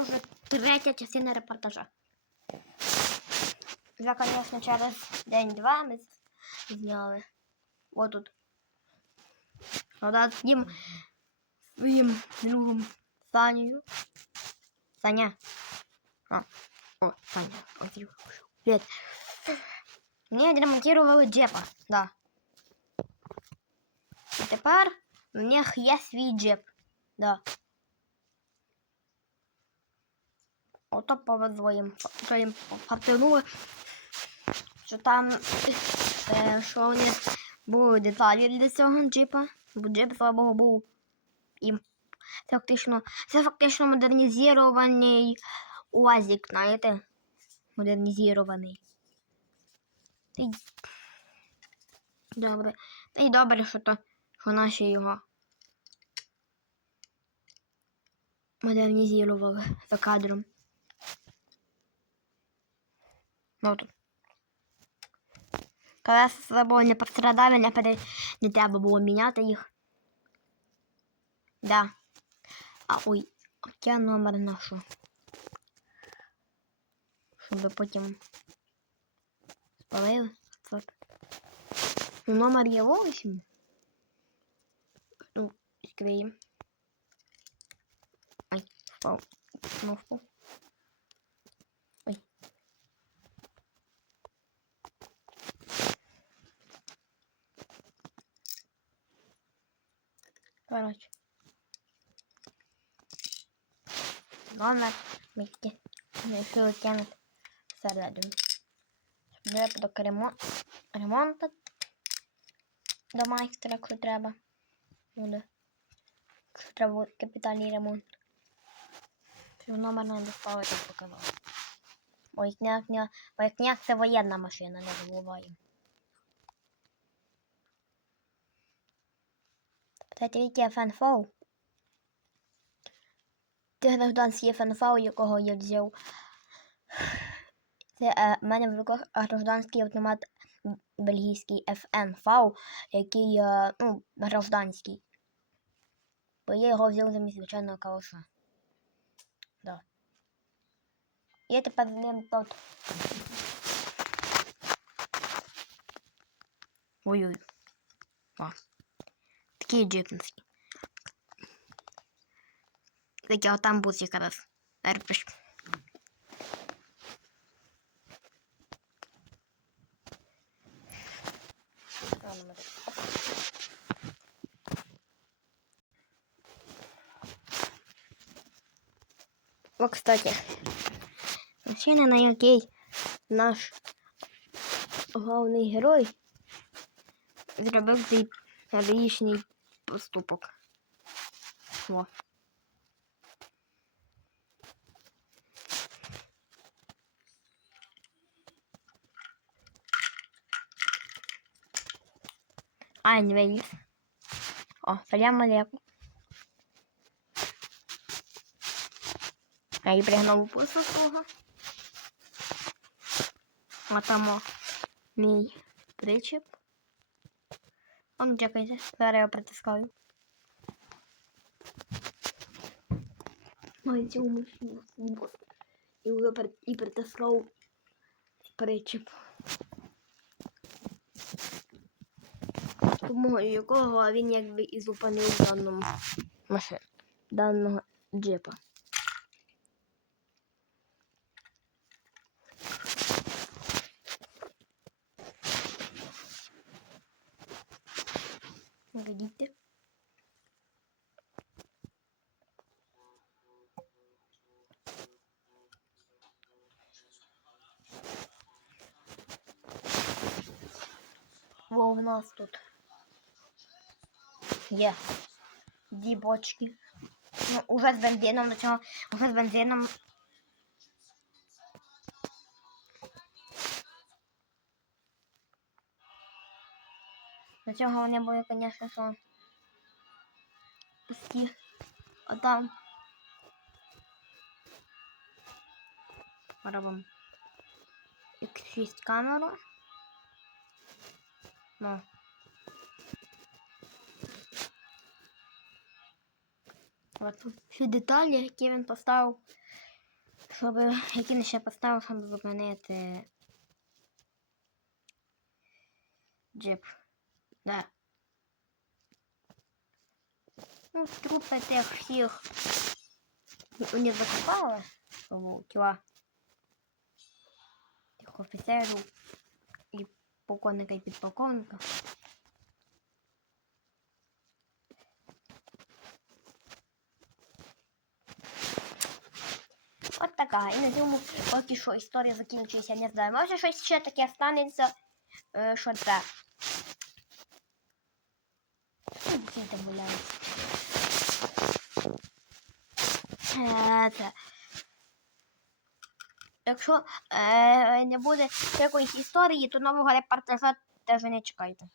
Це вже третя частина репортажа. Вже, звісно, через день-два ми зняли. Ось тут. Їм своїм другом Санею. Саня. А, о, Саня. Привет. Мне отремонтировали джепа, да. І тепер у них є свій джеп. Да. Ото повезло їм, що їм фартануло, що там, е, що у них були для цього джипа. Бо джип, слава Богу, був їм фактично, це фактично модернізований УАЗик, знаєте? Модернізований. Добре. Та й добре, що то, що наші його модернізували за кадром. Ну тут. Колеса слава Богу, не пострадали, не, пере... не треба було міняти їх. Да. А ой, я номер нашу. Щоб потім спалили. Так. Ну, номер є 8. Ну, відкриємо. Ай, впав. Кнопку. Ой. Короче. Номер місті. Вирішили кинути всередину. Щоб не до ремонт, ремонту до майстра, якщо треба. Буде. Якщо треба буде капітальний ремонт. Щоб номер не доставити показав. Бо їхня, бо їхня це воєнна машина, не забуваємо. Який ФНФО? Це гражданський ФНФО, якого я взяв. Це в мене в руках гражданський автомат бельгійський ФНФ, який е, ну, гражданський. Бо я його взяв замість звичайного калаша. Да. Я тепер ним тут. Ой-ой. О. Такий джипнський. Так я вот там був якраз. Ерпиш. О, кстати, машина, на якій наш головний герой зробив цей героїчний поступок. О. А, не виліз. О, салям алейкум. А я пригнув пусу свого. А там о, мій причіп. Он, чекайте, зараз я притискаю. Цю машину і і притискав причіп. Тому якого він якби і зупинив даному машину, даного джипа. Погодите. Во у нас тут є дві бочки. Ну, уже з бензином до уже з бензином. До цього вони були, звісно, що пусті. А там робимо X6 камеру. Ну. От тут всі деталі, які він поставив Щоб які не ще поставив, щоб зупинити джип. Да. Ну, трупи тих всіх вони закопали, тому тіла тих офіцерів і полковника і підполковника. От така. І на цьому поки що історія закінчується, не знаю. Може щось ще таке станеться, е, що це. Там гуляють. Якщо е, не буде якоїсь історії, то нового репортажа теж не чекайте.